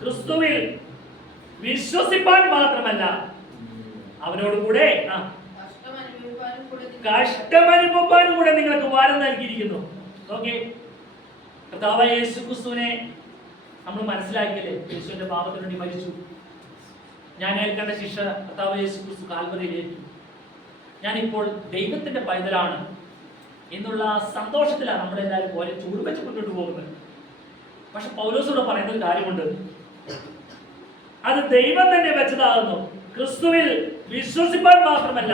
ക്രിസ്തുവിൽ വിശ്വസിപ്പാൻ മാത്രമല്ല അവനോട് കൂടെ കഷ്ടമനുഭവിപ്പാനും കൂടെ നിങ്ങൾക്ക് വരം നൽകിയിരിക്കുന്നു. ഓക്കെ, കർത്താവായ യേശു ക്രിസ്തുവിനെ നമ്മൾ മനസ്സിലാക്കിയല്ലേ? യേശുവിന്റെ പാപത്തിന് വേണ്ടി മരിച്ചു. ഞാൻ ഏൽക്കേണ്ട ശിക്ഷ കർത്താവായ യേശു ക്രിസ്തു കാൽവറിയിൽ ഏറ്റു. ഞാനിപ്പോൾ ദൈവത്തിന്റെ പൈതലാണ് എന്നുള്ള സന്തോഷത്തിലാണ് നമ്മളെല്ലാവരും പോലെ ചൂട് വെച്ച് മുന്നോട്ട് പോകുന്നത്. പക്ഷെ പൗലോസോട് പറയുന്ന ഒരു കാര്യമുണ്ട്, അത് ദൈവം തന്നെ വെച്ചതാകുന്നു. ക്രിസ്തുവിൽ വിശ്വസിപ്പാൻ മാത്രമല്ല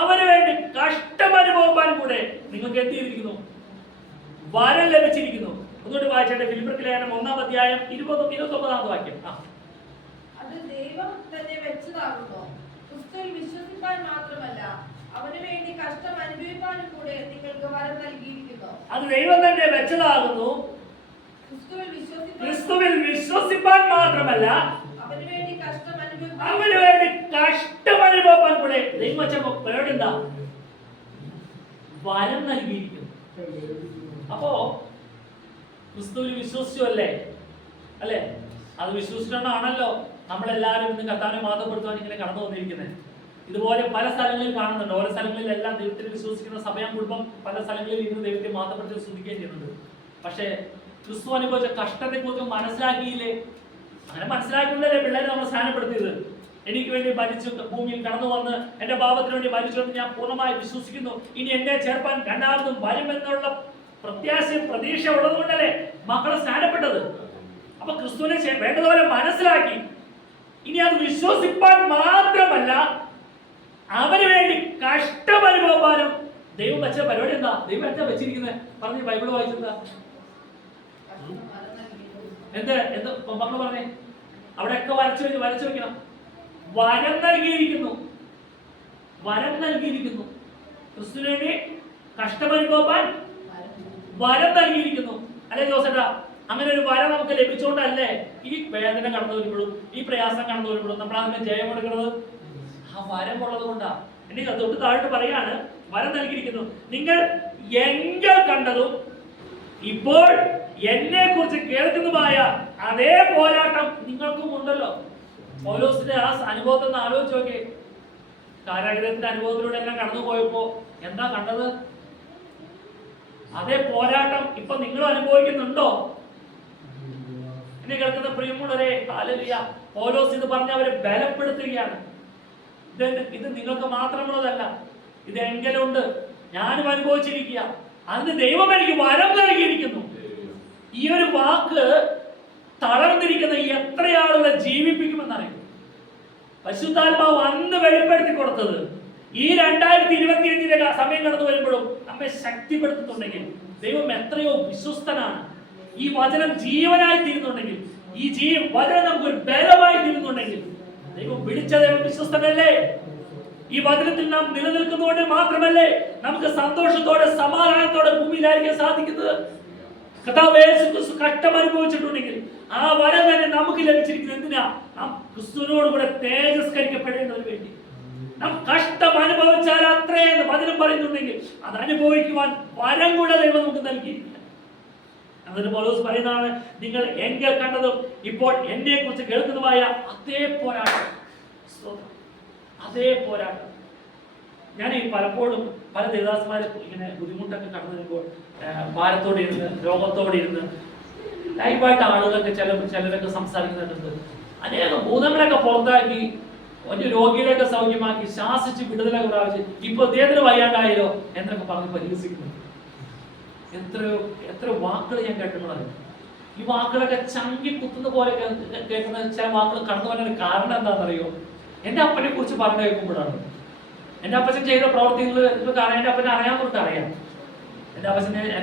അവന് വേണ്ടി കഷ്ടമനുഭവിപ്പാനും കൂടെ നിങ്ങൾക്ക് എന്ത് ചെയ്തിരിക്കുന്നു? വരം ലഭിച്ചിരിക്കുന്നു. അതുകൊണ്ട് വായിച്ചേട്ടെ, ഫിലിപ്പിയർക്ക് ലേഖനം 1-ാം അധ്യായം 20-29 വാക്യം. അത് ദൈവം തന്നെ വെച്ചതാകുന്നു. ക്രിസ്തുവിൽ വിശ്വസിപ്പാൻ മാത്രമല്ല അവന് വേണ്ടി കഷ്ടം അനുഭവിപ്പാനും കൂടെ നിങ്ങൾക്ക് വരം നൽകിയിരിക്കുന്നു. അത് ദൈവം തന്നെ വെച്ചതാകുന്നു. ക്രിസ്തുവിൽ വിശ്വസിപ്പാൻ മാത്രമല്ല അവന് വേണ്ടി കഷ്ടമനുഭവിപ്പാൻ കൂടെ ദൈവം വെച്ച പേരെന്താ? വരം നൽകിയിരിക്കുന്നു. അപ്പോ ക്രിസ്തുവിൽ വിശ്വസിച്ചു അല്ലേ? അത് വിശ്വസിച്ചിട്ടാണല്ലോ നമ്മളെല്ലാവരും ഇന്ന് കർത്താവിനെ മാതൃപ്പെടുത്തുവാൻ ഇങ്ങനെ കടന്നു വന്നിരിക്കുന്നത്. ഇതുപോലെ പല സ്ഥലങ്ങളിൽ കാണുന്നുണ്ട്. ഓരോ സ്ഥലങ്ങളിലെല്ലാം ദൈവത്തിൽ വിശ്വസിക്കുന്ന സഭയാം കുടുംബം പല സ്ഥലങ്ങളിൽ ഇന്ന് ദൈവത്തെ മാതൃപ്പെടുത്തി സ്തുതിക്കുകയും ചെയ്യുന്നുണ്ട്. പക്ഷേ ക്രിസ്തു അനുഭവിച്ച കഷ്ടത്തെ കുറിച്ച് മനസ്സിലാക്കിയില്ലേ? അങ്ങനെ മനസ്സിലാക്കിക്കൊണ്ടല്ലേ പിള്ളേരെ നമ്മൾ സ്നാനപ്പെടുത്തിയത്. എനിക്ക് വേണ്ടി മരിച്ചു, ഭൂമിയിൽ കടന്നു വന്ന് എന്റെ പാപത്തിന് വേണ്ടി മരിച്ചു എന്ന് ഞാൻ പൂർണ്ണമായി വിശ്വസിക്കുന്നു. ഇനി എന്നെ ചേർപ്പാൻ രണ്ടാമതും വരുമെന്നുള്ള പ്രതീക്ഷ ഉള്ളതുകൊണ്ടല്ലേ മക്കളെ സ്നാനപ്പെട്ടത്. അപ്പൊ ക്രിസ്തുവിനെ വേണ്ടതുപോലെ മനസ്സിലാക്കി. ഇനി അത് വിശ്വസിപ്പാൻ മാത്രമല്ല അവന് വേണ്ടി കഷ്ടമനുഭവിപ്പാനും ദൈവം വെച്ച പരിപാടി എന്താ? ദൈവം എന്താ വെച്ചിരിക്കുന്നത്? പറഞ്ഞ് ബൈബിൾ വായിച്ചെന്താ? എന്ത് മക്കള് പറഞ്ഞേ? അവിടെയൊക്കെ വരച്ചു വെക്കണം. വരം നൽകിയിരിക്കുന്നു. ക്രിസ്തുവിന് വേണ്ടി കഷ്ടമനുഭവിപ്പാൻ വരം നൽകിയിരിക്കുന്നു. അല്ലേ ജോസേട്ടാ? അങ്ങനെ ഒരു വരം നമുക്ക് ലഭിച്ചുകൊണ്ടല്ലേ ഈ വേദന കടന്നു വരുമ്പോഴും ഈ പ്രയാസം കടന്നു വരുമ്പോഴും നമ്മൾ അതിനെ ജയം എടുക്കുന്നത്? ആ വരം ഉള്ളത് കൊണ്ടാ. എനിക്ക് തൊട്ട് താഴോട്ട് പറയാണ്, വരം നൽകിയിരിക്കുന്നു. നിങ്ങൾ എങ്കിൽ കണ്ടതും ഇപ്പോൾ എന്നെ കുറിച്ച് കേൾക്കുന്നതുമായ അതേ പോരാട്ടം നിങ്ങൾക്കും ഉണ്ടല്ലോ. പൗലോസിന്റെ ആ അനുഭവത്തിൽ നിന്ന് ആലോചിച്ച് നോക്കിയേ. കാരാഗ്രഹത്തിന്റെ അനുഭവത്തിലൂടെ എല്ലാം കടന്നു പോയപ്പോ എന്താ കണ്ടത്? അതേ പോരാട്ടം ഇപ്പൊ നിങ്ങളും അനുഭവിക്കുന്നുണ്ടോ? എന്നെ കേൾക്കുന്ന പ്രിയമുള്ളവരെ, ഹല്ലേലൂയ, പൗലോസ് ഇത് പറഞ്ഞ് അവരെ ബലപ്പെടുത്തുകയാണ്. ഇത് നിങ്ങൾക്ക് മാത്രമുള്ളതല്ല, ഇത് എങ്കിലുണ്ട്, ഞാനും അനുഭവിച്ചിരിക്കുക. അതിന് ദൈവം എനിക്ക് വരം നൽകിയിരിക്കുന്നു. ഈ ഒരു വാക്ക് തളർന്നിരിക്കുന്ന എത്ര ആളുകളെ ജീവിപ്പിക്കുമെന്നറിയും. പരിശുദ്ധാത്മാവ് അന്ന് വെളിപ്പെടുത്തി കൊടുത്തത് ഈ 2025 സമയം കടന്നു വരുമ്പോഴും നമ്മെ ശക്തിപ്പെടുത്തുന്നുണ്ടെങ്കിൽ ദൈവം എത്രയോ വിശ്വസ്തനാണ്. ഈ വചനം ജീവനായി തീരുന്നുണ്ടെങ്കിൽ, ഈ വചനം നമുക്കൊരു ബലമായി തീരുന്നുണ്ടെങ്കിൽ ദൈവം വിളിച്ച ദൈവം വിശ്വസ്തനല്ലേ? ഈ വചനത്തിൽ നാം നിലനിൽക്കുന്നതുകൊണ്ട് മാത്രമല്ലേ നമുക്ക് സന്തോഷത്തോടെ സമാധാനത്തോടെ ഭൂമിയിലായിരിക്കാൻ സാധിക്കുന്നത്. കർത്താവ് യേശു ക്രിസ്തു കഷ്ടം അനുഭവിച്ചിട്ടുണ്ടെങ്കിൽ ആ വരം തന്നെ നമുക്ക് ലഭിച്ചിരിക്കുന്നത് എന്തിനാ? നാം ക്രിസ്തുവിനോട് കൂടെ തേജസ്കരിക്കപ്പെടേണ്ടതിന് വേണ്ടി. നാം കഷ്ടം അനുഭവിച്ചാൽ അത്രയെന്ന് വചനം പറയുന്നുണ്ടെങ്കിൽ അത് അനുഭവിക്കുവാൻ വരം കൂടെ ദൈവം നമുക്ക് നൽകിയിരിക്കുക. അതിന് പൗലോസ് പറയുന്നതാണ്, നിങ്ങൾ എങ്കിൽ കണ്ടതും ഇപ്പോൾ എന്നെ കുറിച്ച് കേൾക്കുന്നതുമായ അതേ പോരാട്ടം. ഞാൻ ഈ പലപ്പോഴും പല ദേവദാസന്മാരെ ഇങ്ങനെ ബുദ്ധിമുട്ടൊക്കെ കടന്നു വരുമ്പോൾ ഭാരത്തോടെ ഇരുന്ന് രോഗത്തോടെ ഇരുന്ന് ലൈവായിട്ട് ആളുകളൊക്കെ ചിലരൊക്കെ സംസാരിക്കുന്നുണ്ട്. അനേകം ഭൂതങ്ങളൊക്കെ പുറത്താക്കി ഒരു രോഗികളെയൊക്കെ സൗഖ്യമാക്കി ശാസിച്ച് വിടുതലൊക്കെ പ്രാപിച്ച് ഇപ്പൊ അദ്ദേഹത്തിന് വയ്യാണ്ടായാലോ എന്നൊക്കെ പറഞ്ഞ് പരിഹസിക്കുന്നു. എത്ര വാക്കുകൾ ഞാൻ കേട്ടിട്ടുള്ളത്. ഈ വാക്കുകളൊക്കെ ചങ്കി കുത്തുന്ന പോലെ കേൾക്കുന്ന ചില വാക്കുകൾ കടന്നു വരാൻ കാരണം എന്താണെന്നറിയോ? എൻ്റെ അപ്പനെ കുറിച്ച് പറഞ്ഞു കേൾക്കുമ്പോഴാണ്. എൻ്റെ അപ്പച്ചൻ ചെയ്ത പ്രവർത്തികൾ എൻ്റെ അപ്പനെ അറിയാവുന്നവർക്ക് അറിയാം. എൻ്റെ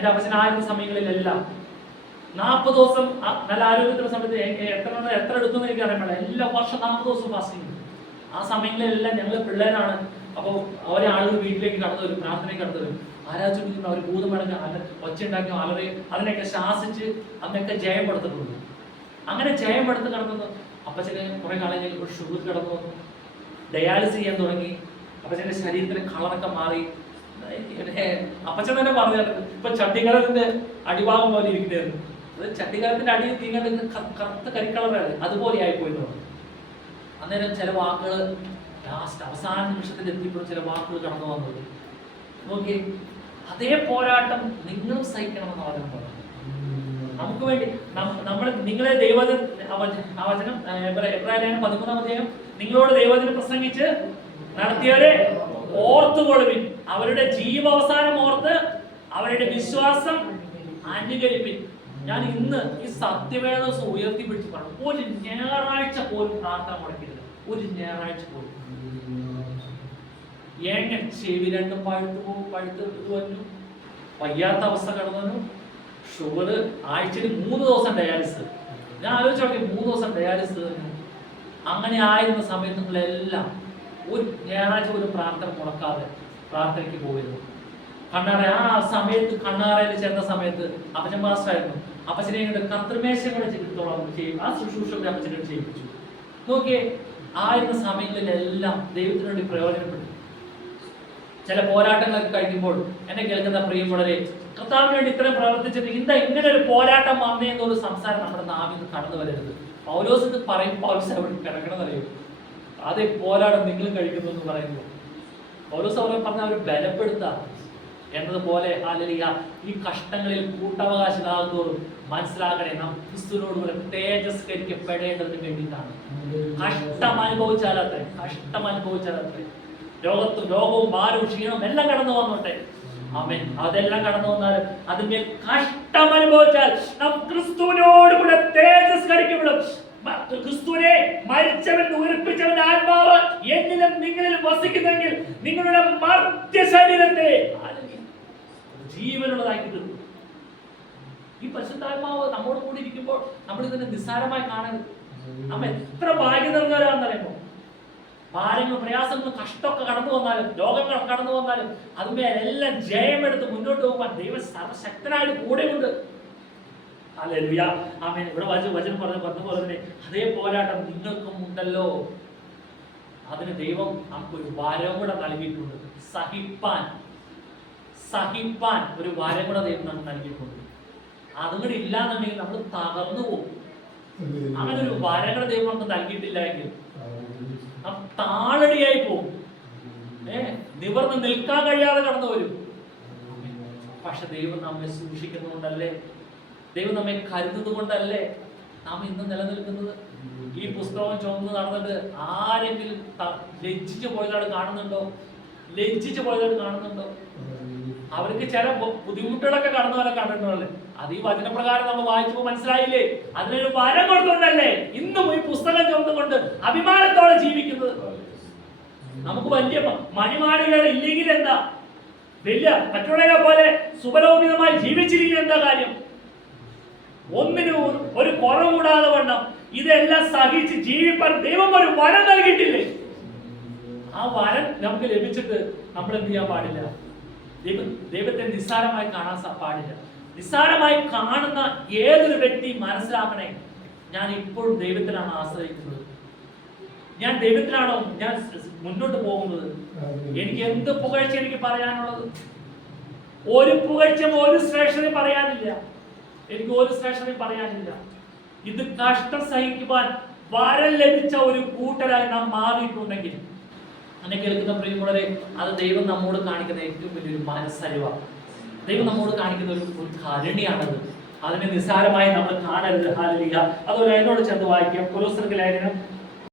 അപ്പച്ചൻ ആയിരുന്ന സമയങ്ങളിലെല്ലാം 40 ദിവസം നല്ല ആരോഗ്യത്തിന്റെ സമയത്ത് എത്ര എടുത്തെന്ന് എനിക്ക് അറിയാൻ പാടില്ല. എല്ലാ വർഷം 40 ദിവസം ഫാസ്റ്റിംഗ്. ആ സമയങ്ങളിലെല്ലാം ഞങ്ങൾ പിള്ളേരാണ്. അപ്പോൾ അവരെ ആളുകൾ വീട്ടിലേക്ക് കടന്നു വരും, പ്രാർത്ഥനയ്ക്ക് കടന്നു വരും, ആരാധിക്കുന്ന അവർ ഭൂതമടങ്ങ് ഒച്ച ഉണ്ടാക്കി അലറി അതിനെയൊക്കെ ശാസിച്ച് അമ്മയൊക്കെ ജയപ്പെടുത്തിട്ടുണ്ട്. അങ്ങനെ ജയപ്പെടുത്ത് കടന്നു അപ്പച്ചന് കുറെ കാലം കഴിഞ്ഞപ്പോൾ ഷുഗർ കടന്നു വന്നു, ഡയാലിസിസ് ചെയ്യാൻ തുടങ്ങി. അപ്പച്ചന്റെ ശരീരത്തിന് കളറൊക്കെ മാറി. അപ്പച്ചൻ തന്നെ പറഞ്ഞു, ഇപ്പൊ ചട്ടിക്കടലിന്റെ അടിഭാഗം പോലെ ഇരിക്കുന്നതായിരുന്നു. അത് ചട്ടികാലത്തിന്റെ അടിയിൽ തീങ്ങാണ്ട് കറുത്ത കരിക്കളറാണ്, അതുപോലെ ആയിപ്പോയി. അന്നേരം ചില വാക്കുകൾ ലാസ്റ്റ് അവസാന നിമിഷത്തിൽ എത്തിയപ്പോൾ ചില വാക്കുകൾ കടന്നു വന്നത് നോക്കി. അതേ പോരാട്ടം നിങ്ങളും സഹിക്കണമെന്ന് അവരും പറഞ്ഞു. നമുക്ക് വേണ്ടി നമ്മൾ നിങ്ങളെ വചനം എബ്രായലേഖനം 13-ാം അധ്യായം നിങ്ങളോട് ദൈവവചനം പ്രസംഗിച്ച് നടത്തിയവരെ ഓർത്തുകൊള്ളുവിൻ, അവരുടെ ജീവാവസാനം ഓർത്ത് അവരുടെ വിശ്വാസം അനുകരിപ്പിൻ. ഞാൻ ഇന്ന് ഈ സത്യവേദ ഉയർത്തിപ്പിടിച്ച് പറഞ്ഞു, ഒരു ഞായറാഴ്ച പോലും പ്രാർത്ഥന മുടക്കരുത്. ഒരു ഞായറാഴ്ച പോലും. എങ്ങനെ ചെവി രണ്ടും പഴുത്ത് വന്നു, വയ്യാത്ത അവസ്ഥ കടന്നു, ഷുഗർ, ആഴ്ചയിൽ 3 ദിവസം ഡയാലിസിസ്. ഞാൻ ആലോചിച്ച് നോക്കി, 3 ദിവസം ഡയാലിസിസ്. അങ്ങനെ ആയിരുന്ന സമയത്ത് നിങ്ങളെല്ലാം ഒരു ഞായറാഴ്ച ഒരു പ്രാർത്ഥന മുടക്കാതെ പ്രാർത്ഥനയ്ക്ക് പോയിരുന്നു. ആ സമയത്ത് കണ്ണാറയിൽ ചെന്ന സമയത്ത് അപ്പച്ചൻ മാസ്റ്ററായിരുന്നു. അപ്പച്ചനെ കർത്തൃമേശങ്ങളെ ചെയ്യും, ആ ശുശ്രൂഷകളെ അപ്പച്ചനെ ചെയ്യിപ്പിച്ചു. നോക്കിയേ, ആയിരുന്ന സമയങ്ങളിലെല്ലാം ദൈവത്തിന് വേണ്ടി പ്രയോജനപ്പെട്ടു. ചില പോരാട്ടങ്ങളൊക്കെ കഴിക്കുമ്പോൾ എന്നെ കേൾക്കുന്ന പ്രിയമുള്ളവരെ, കർത്താവിന് വേണ്ടി ഇത്രയും പ്രവർത്തിച്ചിട്ട് ഇങ്ങനെ ഒരു പോരാട്ടം വന്നേ എന്നൊരു സംസാരം നമ്മുടെ നാവിൽ നിന്ന് കടന്നു വരരുത്. പൗലോസ് ഇത് പറയും, പൗലോസ് അവിടെ കിടക്കണമെന്നറിയും. അതേ പോരാട്ടം നിങ്ങളും കഴിക്കുന്നു എന്ന് പറയുമ്പോൾ പൗലോസ് അവരെ പറഞ്ഞ അവർ ബലപ്പെടുത്താം എന്നതുപോലെ ഹല്ലേലൂയ, ഈ കഷ്ടങ്ങളിൽ കൂട്ടവകാശികളാകുന്നതോറും മനസ്സിലാക്കണേ, നാം ക്രിസ്തുവിനോടുകൂടെ തേജസ്കരിക്കപ്പെടേണ്ടതിന് വേണ്ടിയിട്ടാണ്. കഷ്ടം അനുഭവിച്ചാലത്രേ രോഗവും ഭാരവും ക്ഷീണവും എല്ലാം കടന്നു വന്നോട്ടെ. ആമേൻ. അതെല്ലാം കടന്നു വന്നാലും അതിന്മേൽ കഷ്ടം അനുഭവിച്ചാൽ നാം ക്രിസ്തുവിനോടുകൂടെ തേജസ്കരിക്കപ്പെടും. ക്രിസ്തുവിനെ മരിച്ചവൻ ഉയർപ്പിച്ചവന്റെ ആത്മാവ് എന്നിലും നിങ്ങളിലും വസിക്കുന്നെങ്കിൽ നിങ്ങളുടെ മർത്യ ശരീരത്തെ ജീവനുള്ളതാക്കി തീർക്കും. ഈ പരിശുദ്ധാത്മാവ് നമ്മോട് കൂടി ഇരിക്കുമ്പോൾ നമ്മൾ ഇതിനെ നിസ്സാരമായി കാണരുത്. നമ്മ എത്ര ഭാഗ്യം നിറഞ്ഞവരാണെന്നറിയുമോ? ഭാരങ്ങളും പ്രയാസങ്ങളും കഷ്ടമൊക്കെ കടന്നു വന്നാലും രോഗങ്ങൾ കടന്നു വന്നാലും അതിന്മേലെല്ലാം ജയമെടുത്ത് മുന്നോട്ട് പോകാൻ ദൈവം സർവശക്തനായിട്ട് കൂടെയുണ്ട്. ഹല്ലേലൂയ, ആമേൻ. ഇവിടെ വചനം പറഞ്ഞ പോലെ തന്നെ അതേ പോരാട്ടം നിങ്ങൾക്കും ഉണ്ടല്ലോ. അതിന് ദൈവം നമുക്കൊരു വരം കൂടെ നൽകിയിട്ടുണ്ട്. സഹിപ്പാൻ ഒരു വരം കൂടെ ദൈവം നമുക്ക് നൽകിയിട്ടുണ്ട്. അതും കൂടി ഇല്ലാന്നുണ്ടെങ്കിൽ നമ്മൾ തകർന്നു പോകും. അങ്ങനെ ഒരു വരം കൂടെ ദൈവം നമുക്ക് നൽകിയിട്ടില്ല എങ്കിൽ നാം താളടിയായി പോകും. നിവർന്ന് നിൽക്കാൻ കഴിയാതെ കടന്നു വരും. പക്ഷെ ദൈവം നമ്മെ സൂക്ഷിക്കുന്നതുകൊണ്ടല്ലേ, ദൈവം നമ്മെ കരുതുന്നത് കൊണ്ടല്ലേ നാം ഇന്ന് നിലനിൽക്കുന്നത്. ഈ പുസ്തകം ചുമന്ന് നടന്നിട്ട് ആരെങ്കിലും ലജ്ജിച്ചു പോയതാണ് കാണുന്നുണ്ടോ? അവർക്ക് ചില ബുദ്ധിമുട്ടുകളൊക്കെ കടന്നു പോലെ കണ്ടിട്ടുണ്ടല്ലേ? അത് ഈ വചനപ്രകാരം നമ്മൾ വായിച്ചപ്പോൾ മനസ്സിലായില്ലേ? അതിനൊരു വരം കൊടുത്തുകൊണ്ടല്ലേ ഇന്നും ഈ പുസ്തകം ചുമന്നുകൊണ്ട് അഭിമാനത്തോടെ ജീവിക്കുന്നത്. നമുക്ക് വലിയ മണിമാളികൾ ഇല്ലെങ്കിൽ എന്താ, വലിയ മറ്റുള്ളവരെ പോലെ സുബലോപിതമായി ജീവിച്ചിരിക്കുന്ന എന്താ കാര്യം? ഒന്നിനും ഒരു കുറവ് കൂടാതെ വണ്ണം ഇതെല്ലാം സഹിച്ച് ജീവിപ്പാൻ ദൈവം ഒരു വരം നൽകിയിട്ടില്ലേ? ആ വരം നമുക്ക് ലഭിച്ചിട്ട് നമ്മൾ എന്ത് ചെയ്യാൻ പാടില്ല? ദൈവത്തെ നിസ്സാരമായി കാണാൻ പാടില്ല. നിസ്സാരമായി കാണുന്ന ഏതൊരു വ്യക്തി മനസ്സിലാക്കണേ, ഞാൻ ഇപ്പോഴും ദൈവത്തിലാണ് ആശ്രയിക്കുന്നത്. ഞാൻ ദൈവത്തിലാണോ ഞാൻ മുന്നോട്ട് പോകുന്നത്? എനിക്ക് എന്ത് പുകഴ്ച എനിക്ക് പറയാനുള്ളത്? ഒരു പുകഴ്ചയും ഒരു ശ്രേഷ്ഠതയും പറയാനില്ല. എനിക്ക് ഒരു ശ്രേഷ്ഠതയും പറയാനില്ല. ഇത് കഷ്ടം സഹിക്കുവാൻ വരം ലഭിച്ച ഒരു കൂട്ടരായി നാം മാറിയിട്ടുണ്ടെങ്കിൽ എന്നെ കേൾക്കുന്ന പ്രിയമുള്ളവരെ, അത് ദൈവം നമ്മോട് കാണിക്കുന്ന ഏറ്റവും വലിയൊരു മനസ്സരിവാണ്. ദൈവം നമ്മോട് കാണിക്കുന്ന ഒരു കരുണയാണത്. അതിനെ നിസ്സാരമായി നമ്മൾ കാണരുത്. ഹല്ലേലൂയ. അതുപോലെ അതിനോട് ചേർത്ത് വായിക്കാം കൊലോസ്യർക്ക് ലേഖനം